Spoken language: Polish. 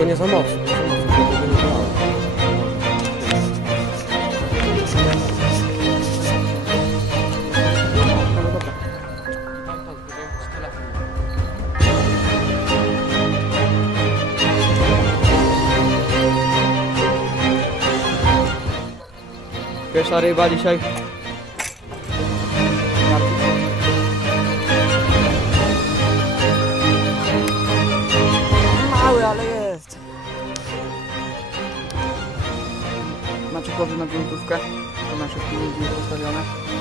mocno. nie za mocno. No. Pierwsza ryba dzisiaj. Macie kody na gruntówkę. To nasze pieniądze postawione.